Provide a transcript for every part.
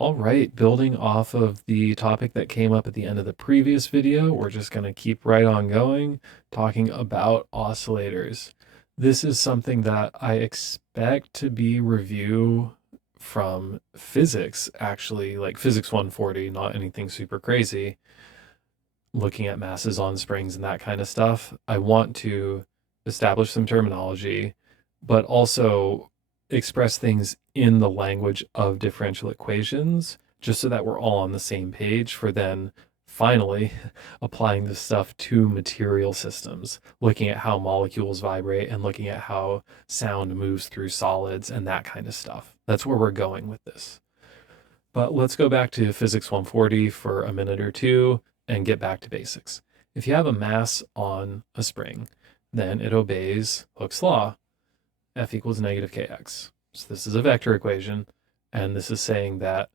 All right, building off of the topic that came up at the end of the previous video, we're just going to keep right on going, talking about oscillators. This is something that I expect to be review from physics, actually, like physics 140, not anything super crazy, looking at masses on springs and that kind of stuff. I want to establish some terminology, but also express things in the language of differential equations, just so that we're all on the same page for then finally applying this stuff to material systems, looking at how molecules vibrate and looking at how sound moves through solids and that kind of stuff. That's where we're going with this. But let's go back to physics 140 for a minute or two and get back to basics. If you have a mass on a spring, then it obeys Hooke's law, F equals negative kx. So this is a vector equation, and this is saying that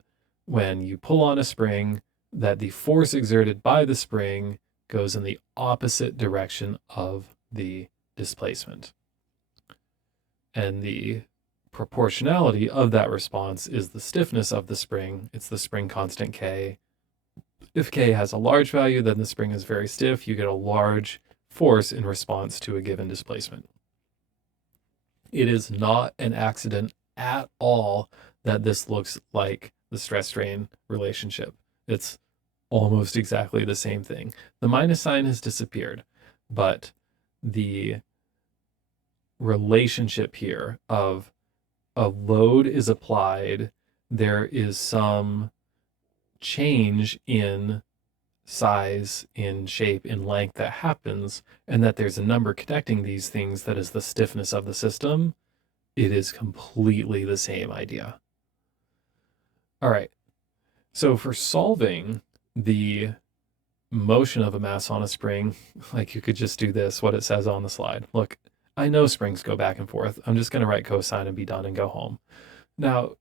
when you pull on a spring, that the force exerted by the spring goes in the opposite direction of the displacement. And the proportionality of that response is the stiffness of the spring. It's the spring constant K. If K has a large value, then the spring is very stiff. You get a large force in response to a given displacement. It is not an accident at all that this looks like the stress-strain relationship. It's almost exactly the same thing. The minus sign has disappeared, but the relationship here of a load is applied, there is some change in size, in shape, in length that happens, and that there's a number connecting these things that is the stiffness of the system, it is completely the same idea. All right. So for solving the motion of a mass on a spring, like you could just do this, what it says on the slide. Look, I know springs go back and forth. I'm just going to write cosine and be done and go home. Now,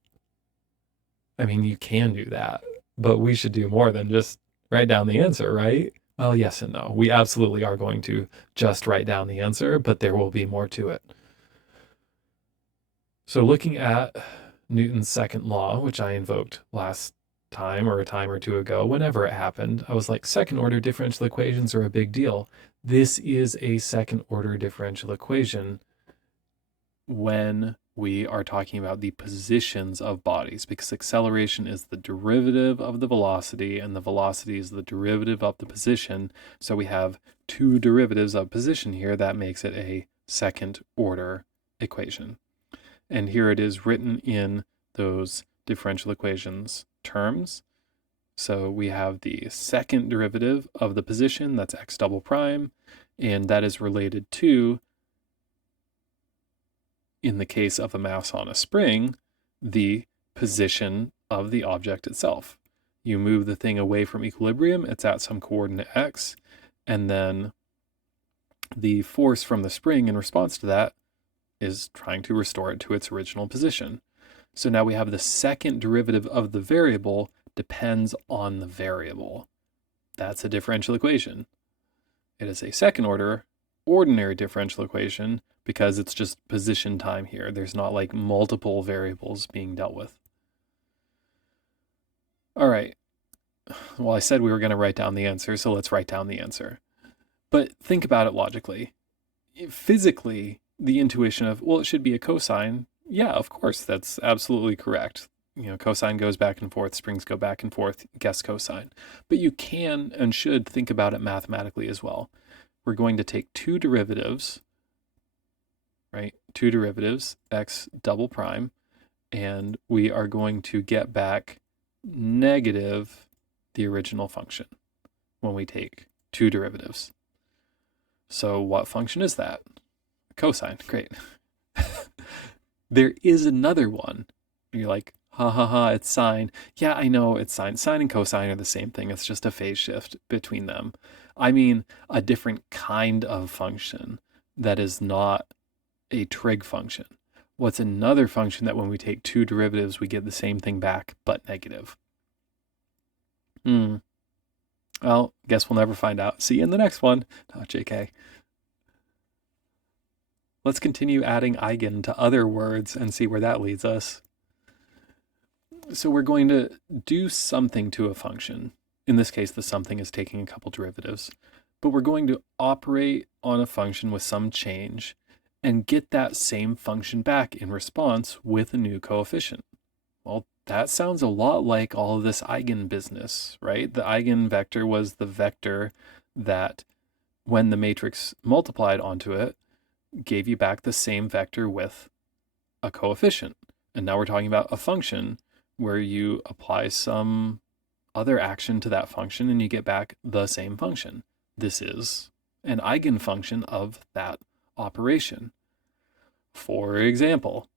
I mean, you can do that, but we should do more than just write down the answer, right? Well, yes and no. We absolutely are going to just write down the answer, but there will be more to it. So looking at Newton's second law, which I invoked last time or a time or two ago, whenever it happened, I was like, second order differential equations are a big deal. This is a second order differential equation when we are talking about the positions of bodies, because acceleration is the derivative of the velocity and the velocity is the derivative of the position. So we have two derivatives of position here. That makes it a second order equation. And here it is written in those differential equations terms. So we have the second derivative of the position, that's x double prime, and that is related to, in the case of a mass on a spring, the position of the object itself. You move the thing away from equilibrium, it's at some coordinate x, and then the force from the spring in response to that is trying to restore it to its original position. So now we have the second derivative of the variable depends on the variable. That's a differential equation. It is a second order ordinary differential equation because it's just position time here. There's not like multiple variables being dealt with. All right. Well, I said we were going to write down the answer, so let's write down the answer. But think about it logically. Physically, the intuition of, well, it should be a cosine. Yeah, of course, that's absolutely correct. You know, cosine goes back and forth, springs go back and forth, guess cosine. But you can and should think about it mathematically as well. We're going to take two derivatives, right? Two derivatives, x double prime, and we are going to get back negative the original function when we take two derivatives. So what function is that? Cosine, great. There is another one. You're like, ha ha ha, it's sine. Yeah, I know it's sine. Sine and cosine are the same thing. It's just a phase shift between them. I mean, a different kind of function that is not a trig function. What's another function that when we take two derivatives, we get the same thing back, but negative? Well, guess we'll never find out. See you in the next one. Not JK. Let's continue adding eigen to other words and see where that leads us. So we're going to do something to a function. In this case, the something is taking a couple derivatives, but we're going to operate on a function with some change and get that same function back in response with a new coefficient. Well, that sounds a lot like all of this eigen business, right? The eigenvector was the vector that, when the matrix multiplied onto it, gave you back the same vector with a coefficient. And now we're talking about a function where you apply some other action to that function and you get back the same function. This is an eigenfunction of that operation. For example,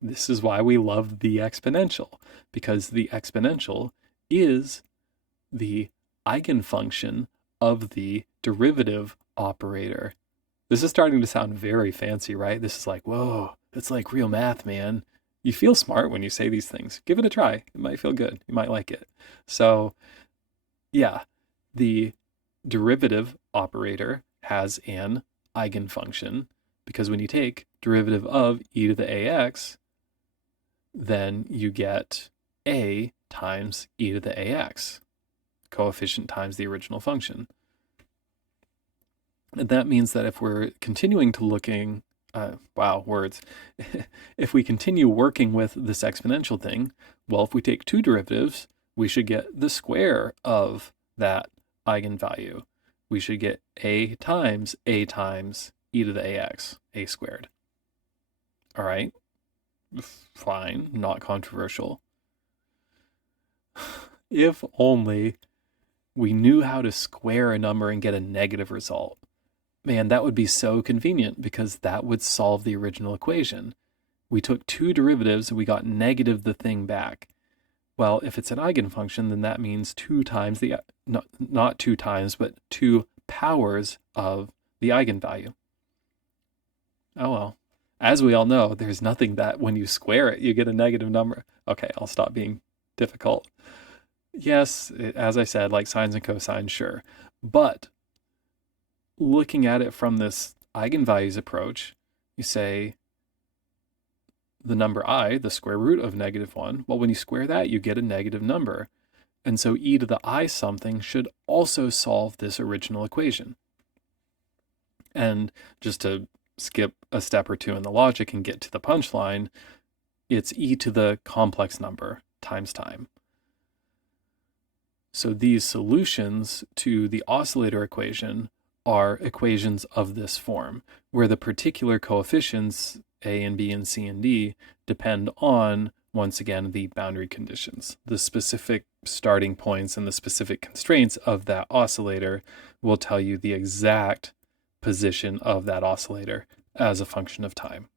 this is why we love the exponential, because the exponential is the eigenfunction of the derivative operator. This is starting to sound very fancy, right? This is like, whoa, it's like real math, man. You feel smart when you say these things. Give it a try. It might feel good. You might like it. So, yeah, the derivative operator has an eigenfunction, because when you take derivative of e to the ax, then you get a times e to the ax, coefficient times the original function. And that means that if we're continuing to looking, wow, words. If we continue working with this exponential thing, well, if we take two derivatives, we should get the square of that eigenvalue. We should get a times e to the ax, a squared. All right, fine, not controversial. If only we knew how to square a number and get a negative result. Man, that would be so convenient, because that would solve the original equation. We took two derivatives and we got negative the thing back. Well, if it's an eigenfunction, then that means two times the, not two times, but two powers of the eigenvalue. Oh well. As we all know, there's nothing that when you square it, you get a negative number. Okay, I'll stop being difficult. Yes, as I said, like sines and cosines, sure. But looking at it from this eigenvalues approach, you say the number I, the square root of -1, well, when you square that, you get a negative number. And so e to the I something should also solve this original equation. And just to skip a step or two in the logic and get to the punchline, it's e to the complex number times time. So these solutions to the oscillator equation are equations of this form, where the particular coefficients, a and b and c and d, depend on, once again, the boundary conditions. The specific starting points and the specific constraints of that oscillator will tell you the exact position of that oscillator as a function of time.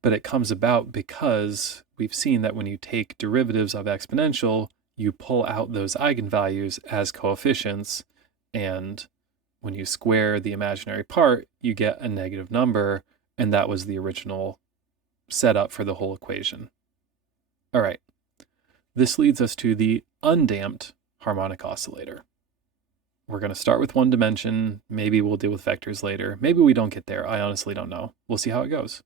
But it comes about because we've seen that when you take derivatives of exponential, you pull out those eigenvalues as coefficients, and when you square the imaginary part, you get a negative number, and that was the original setup for the whole equation. All right, this leads us to the undamped harmonic oscillator. We're going to start with one dimension. Maybe we'll deal with vectors later. Maybe we don't get there. I honestly don't know. We'll see how it goes.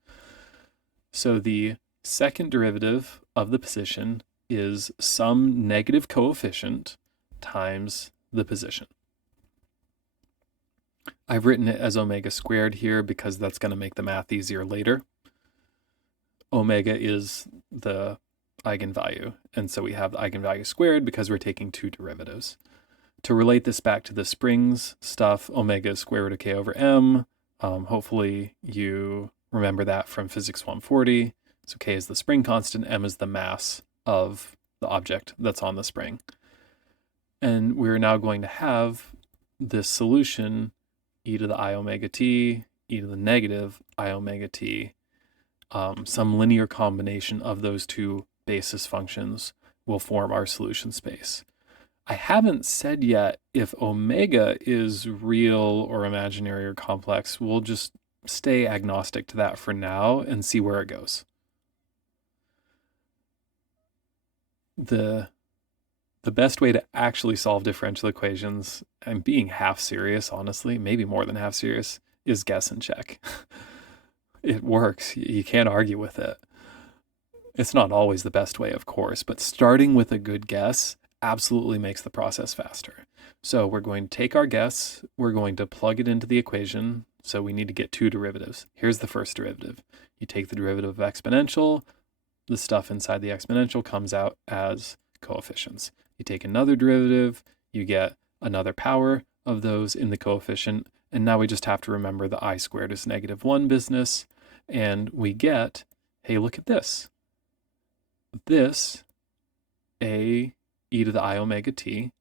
So the second derivative of the position is some negative coefficient times the position. I've written it as omega squared here because that's going to make the math easier later. Omega is the eigenvalue, and so we have the eigenvalue squared because we're taking two derivatives. To relate this back to the springs stuff, omega is square root of k over m. Hopefully you remember that from physics 140. So k is the spring constant, m is the mass of the object that's on the spring. And we're now going to have this solution, e to the I omega t, e to the negative I omega t. Some linear combination of those two basis functions will form our solution space. I haven't said yet if omega is real or imaginary or complex. We'll just stay agnostic to that for now and see where it goes. The best way to actually solve differential equations, I'm being half serious, honestly, maybe more than half serious, is guess and check. It works. You can't argue with it. It's not always the best way, of course, but starting with a good guess absolutely makes the process faster. So we're going to take our guess, we're going to plug it into the equation. So we need to get two derivatives. Here's the first derivative. You take the derivative of exponential, the stuff inside the exponential comes out as coefficients. You take another derivative, you get another power of those in the coefficient, and now we just have to remember the I squared is -1 business, and we get, hey, look at this. This, A e to the I omega t,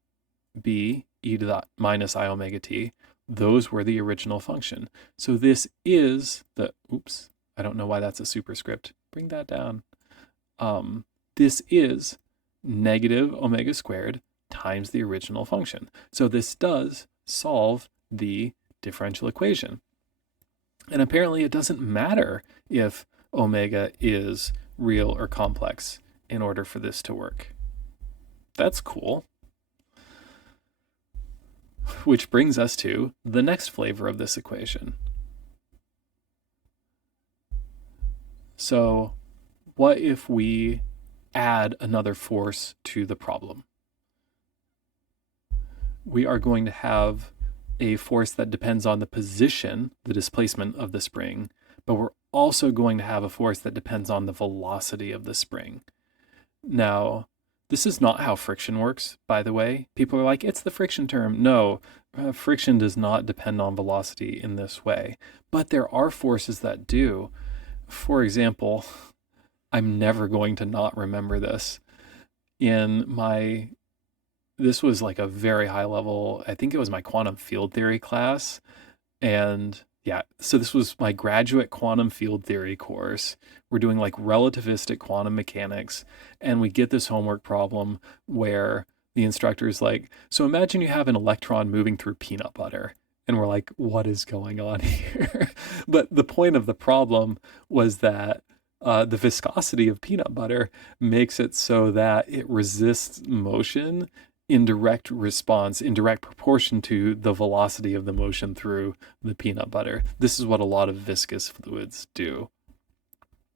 B e to the minus I omega t, those were the original function. So this is the, oops, I don't know why that's a superscript. Bring that down. This is negative omega squared times the original function. So this does solve the differential equation. And apparently it doesn't matter if omega is real or complex in order for this to work. That's cool. Which brings us to the next flavor of this equation. So what if we add another force to the problem? We are going to have a force that depends on the position, the displacement of the spring, but we're also going to have a force that depends on the velocity of the spring. Now, this is not how friction works, by the way. People are like, it's the friction term. No, friction does not depend on velocity in this way, but there are forces that do. For example, I'm never going to not remember this. This was like a very high level, I think it was my quantum field theory class. And yeah, so this was my graduate quantum field theory course. We're doing like relativistic quantum mechanics, and we get this homework problem where the instructor is like, so imagine you have an electron moving through peanut butter. And we're like, what is going on here? But the point of the problem was that the viscosity of peanut butter makes it so that it resists motion in direct proportion to the velocity of the motion through the peanut butter. This is what a lot of viscous fluids do,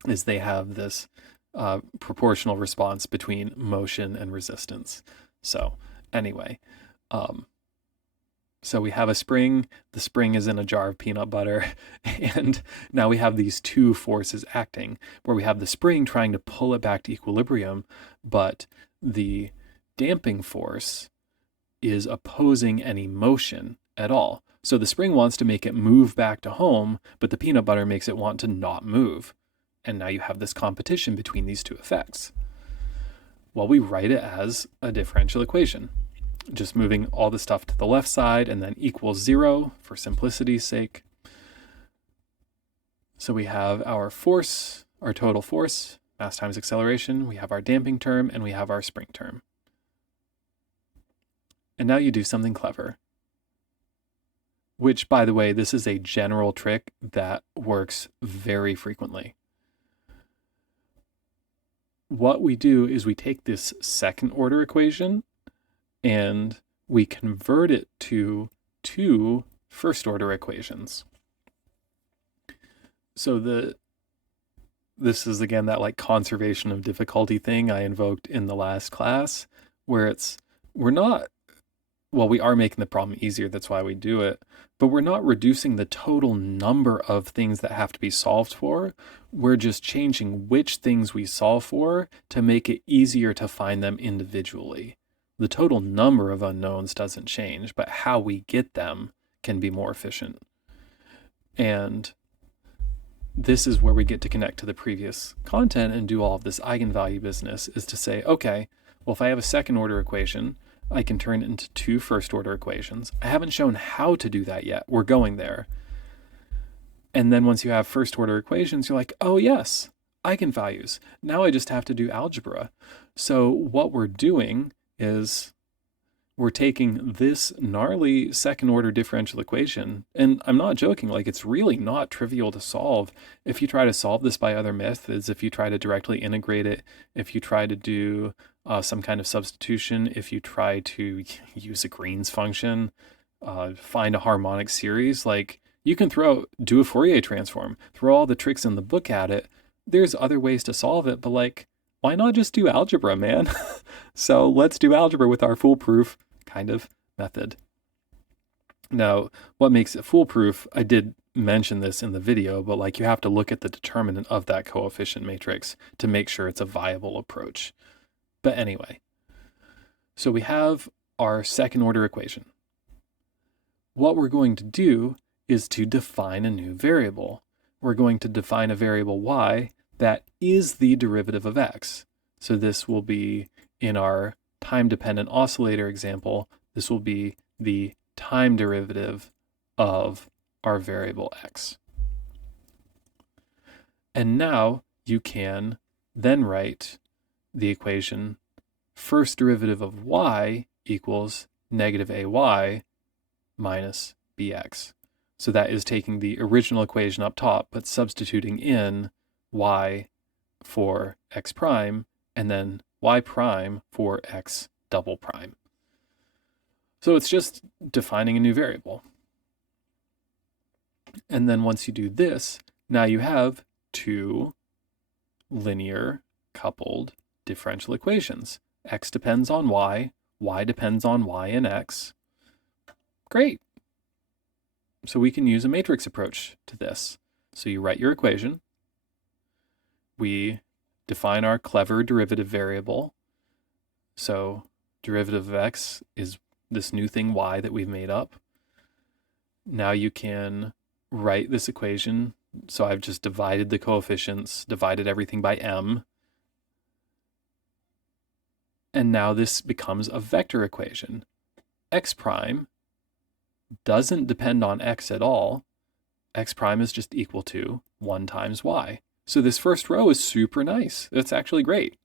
is they have this proportional response between motion and resistance. So anyway, so we have a spring, the spring is in a jar of peanut butter, and now we have these two forces acting, where we have the spring trying to pull it back to equilibrium, but the damping force is opposing any motion at all. So the spring wants to make it move back to home, but the peanut butter makes it want to not move. And now you have this competition between these two effects. Well, we write it as a differential equation, just moving all the stuff to the left side and then equals 0 for simplicity's sake. So we have our force, our total force, mass times acceleration, we have our damping term, and we have our spring term. And now you do something clever, which, by the way, this is a general trick that works very frequently. What we do is we take this second order equation and we convert it to two first order equations. So this is again that like conservation of difficulty thing I invoked in the last class, where we are making the problem easier, that's why we do it, but we're not reducing the total number of things that have to be solved for. We're just changing which things we solve for to make it easier to find them individually. The total number of unknowns doesn't change, but how we get them can be more efficient. And this is where we get to connect to the previous content and do all of this eigenvalue business, is to say, okay, well, if I have a second order equation, I can turn it into two first order equations. I haven't shown how to do that yet. We're going there. And then once you have first order equations, you're like, oh yes, eigenvalues. Now I just have to do algebra. So what we're doing is we're taking this gnarly second order differential equation, and I'm not joking, like it's really not trivial to solve. If you try to solve this by other methods, if you try to directly integrate it, if you try to do some kind of substitution, if you try to use a Green's function, find a harmonic series, like you can do a Fourier transform, throw all the tricks in the book at it. There's other ways to solve it, but like why not just do algebra, man? So let's do algebra with our foolproof kind of method. Now, what makes it foolproof, I did mention this in the video, but like you have to look at the determinant of that coefficient matrix to make sure it's a viable approach. But anyway, so we have our second order equation. What we're going to do is to define a new variable. We're going to define a variable y that is the derivative of x. So this will be, in our time-dependent oscillator example, this will be the time derivative of our variable x. And now you can then write the equation first derivative of y equals negative ay minus bx. So that is taking the original equation up top, but substituting in y for x prime, and then y prime for x double prime. So it's just defining a new variable. And then once you do this, now you have two linear coupled differential equations. X depends on y depends on y and x. Great. So we can use a matrix approach to this. So you write your equation. We define our clever derivative variable. So derivative of x is this new thing y that we've made up. Now you can write this equation. So I've just divided the coefficients, divided everything by m. And now this becomes a vector equation. X prime doesn't depend on x at all. X prime is just equal to 1 times y. So this first row is super nice. It's actually great.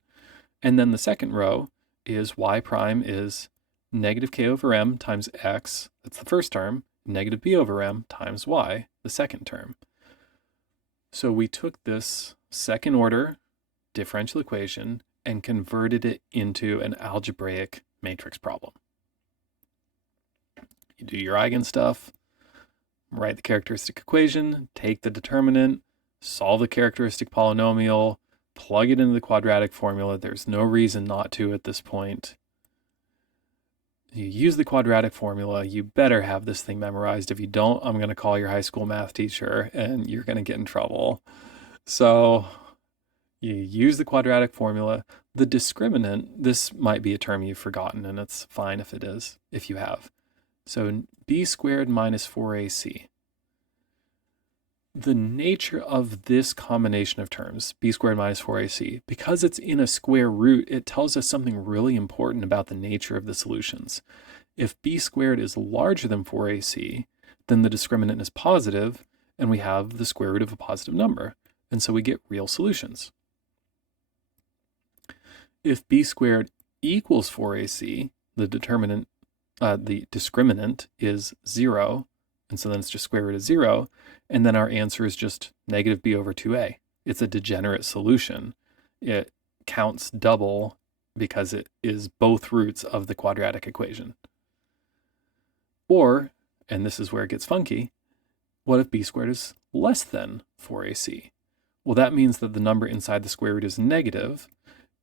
And then the second row is y prime is negative k over m times x, that's the first term, negative b over m times y, the second term. So we took this second order differential equation and converted it into an algebraic matrix problem. You do your eigenstuff, write the characteristic equation, take the determinant, solve the characteristic polynomial, plug it into the quadratic formula. There's no reason not to at this point. You use the quadratic formula. You better have this thing memorized. If you don't, I'm going to call your high school math teacher and you're going to get in trouble. So you use the quadratic formula. The discriminant, this might be a term you've forgotten, and it's fine if it is, if you have. So b squared minus 4ac. The nature of this combination of terms, b squared minus 4ac, because it's in a square root, it tells us something really important about the nature of the solutions. If b squared is larger than 4ac, then the discriminant is positive, and we have the square root of a positive number, and so we get real solutions. If b squared equals 4ac, the discriminant is 0, and so then it's just square root of 0, and then our answer is just negative b over 2a. It's a degenerate solution. It counts double because it is both roots of the quadratic equation. Or, and this is where it gets funky, what if b squared is less than 4ac? Well, that means that the number inside the square root is negative,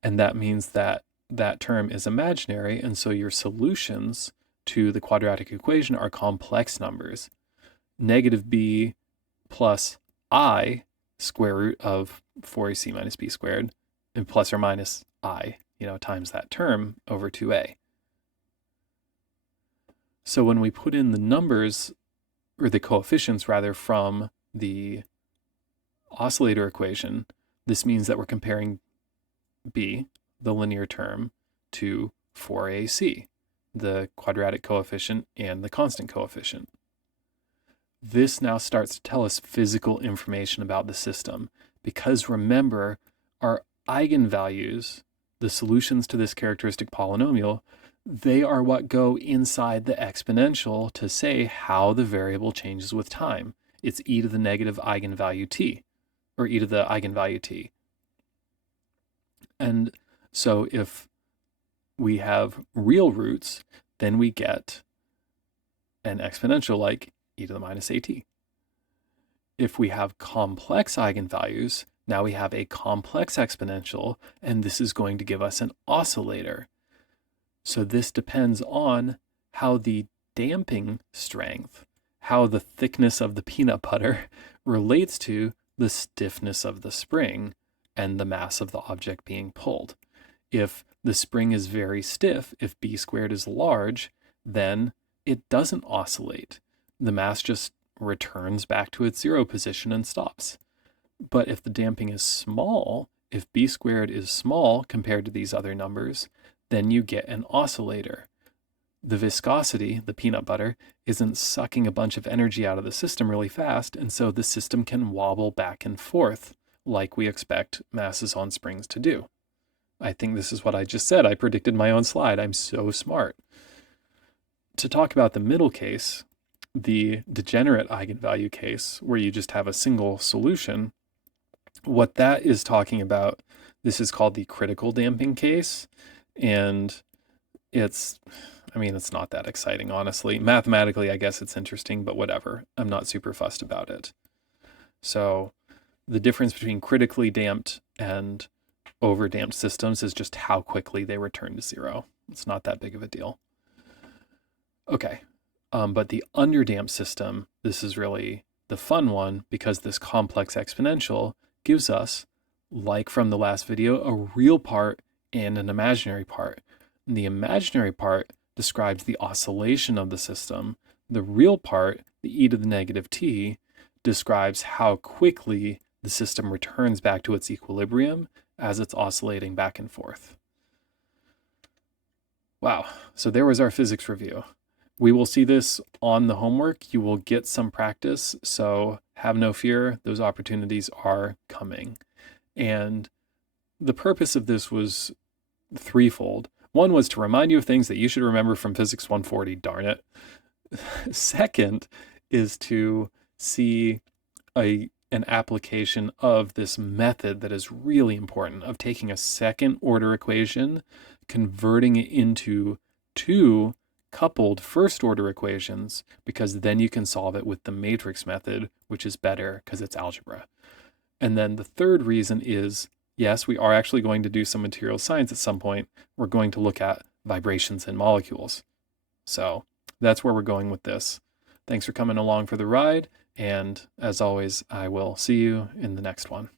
and that means that that term is imaginary, and so your solutions to the quadratic equation are complex numbers. Negative b plus I square root of 4ac minus b squared, and plus or minus I, times that term over 2a. So when we put in the numbers, or the coefficients rather, from the oscillator equation, this means that we're comparing b, the linear term, to 4ac, the quadratic coefficient and the constant coefficient. This now starts to tell us physical information about the system, because remember, our eigenvalues, the solutions to this characteristic polynomial, they are what go inside the exponential to say how the variable changes with time. It's e to the negative eigenvalue t, or e to the eigenvalue t. And so if we have real roots, then we get an exponential like e to the minus at. If we have complex eigenvalues, Now we have a complex exponential, and this is going to give us an oscillator. So this depends on how the damping strength, how the thickness of the peanut butter relates to the stiffness of the spring and the mass of the object being pulled. If the spring is very stiff, if b squared is large, then it doesn't oscillate. The mass just returns back to its zero position and stops. But if the damping is small, if b squared is small compared to these other numbers, then you get an oscillator. The viscosity, the peanut butter, isn't sucking a bunch of energy out of the system really fast, and so the system can wobble back and forth like we expect masses on springs to do. I think this is what I just said. I predicted my own slide. I'm so smart. To talk about the middle case, the degenerate eigenvalue case, where you just have a single solution, what that is talking about, this is called the critical damping case, and it's not that exciting, honestly. Mathematically, I guess it's interesting, but whatever. I'm not super fussed about it. So the difference between critically damped and overdamped systems is just how quickly they return to zero. It's not that big of a deal. Okay, but the underdamped system, this is really the fun one, because this complex exponential gives us, like from the last video, a real part and an imaginary part. And the imaginary part describes the oscillation of the system. The real part, the e to the negative t, describes how quickly the system returns back to its equilibrium as it's oscillating back and forth. Wow, so there was our physics review. We will see this on the homework. You will get some practice, so have no fear. Those opportunities are coming. And the purpose of this was threefold. One was to remind you of things that you should remember from Physics 140, darn it. Second is to see an application of this method that is really important, of taking a second order equation, converting it into two coupled first order equations, because then you can solve it with the matrix method, which is better because it's algebra. And then the third reason is, yes, we are actually going to do some material science at some point. We're going to look at vibrations in molecules. So that's where we're going with this. Thanks for coming along for the ride. And as always, I will see you in the next one.